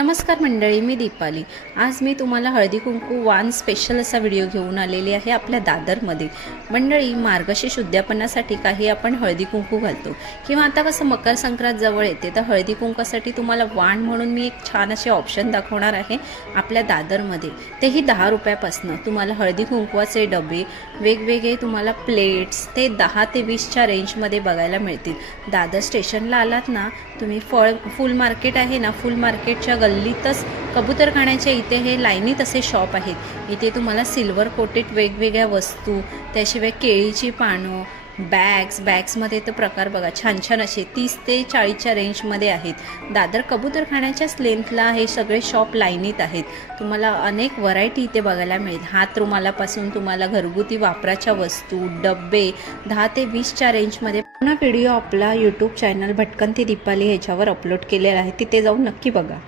नमस्कार मंडळी, मी दीपाली। आज मी तुम्हाला हळदी कुंकू वान स्पेशल असा व्हिडिओ घेऊन आलेली आहे आपल्या दादरमध्ये। मंडळी, मार्गशीर्ष उद्यापनासाठी काही आपण हळदी कुंकू घालतो किंवा आता कसं मकर संक्रांत जवळ येते, तर हळदी कुंकासाठी तुम्हाला वाण म्हणून मी एक छान असे ऑप्शन दाखवणार आहे आपल्या दादरमध्ये। तेही 10 रुपयापासून तुम्हाला हळदी कुंकवाचे डबे वेगवेगळे तुम्हाला प्लेट्स ते 10 ते 20च्या रेंजमध्ये बघायला मिळतील। दादर स्टेशनला आलात ना तुम्ही, फुल मार्केट आहे ना, फुल मार्केटच्या गल्लीतच कबूतरखान्याच्या इथे हे लाईनीत असे शॉप आहेत। इथे तुम्हाला सिल्वर कोटेड वेगवेगळ्या वस्तू, त्याशिवाय केळीची पानं, बॅग्समध्ये तर प्रकार बघा, छान छान असे 30 ते 40च्या रेंजमध्ये आहेत। दादर कबूतरखान्याच्याच लेंथला हे सगळे शॉप लाईनीत आहेत। तुम्हाला अनेक व्हरायटी इथे बघायला मिळेल। हात रुमालापासून तुम्हाला घरगुती वापराच्या वस्तू, डब्बे 10 ते 20च्या रेंजमध्ये। पुन्हा व्हिडिओ आपला यूट्यूब चॅनल भटकंती दीपाली ह्याच्यावर अपलोड केलेला आहे, तिथे जाऊन नक्की बघा।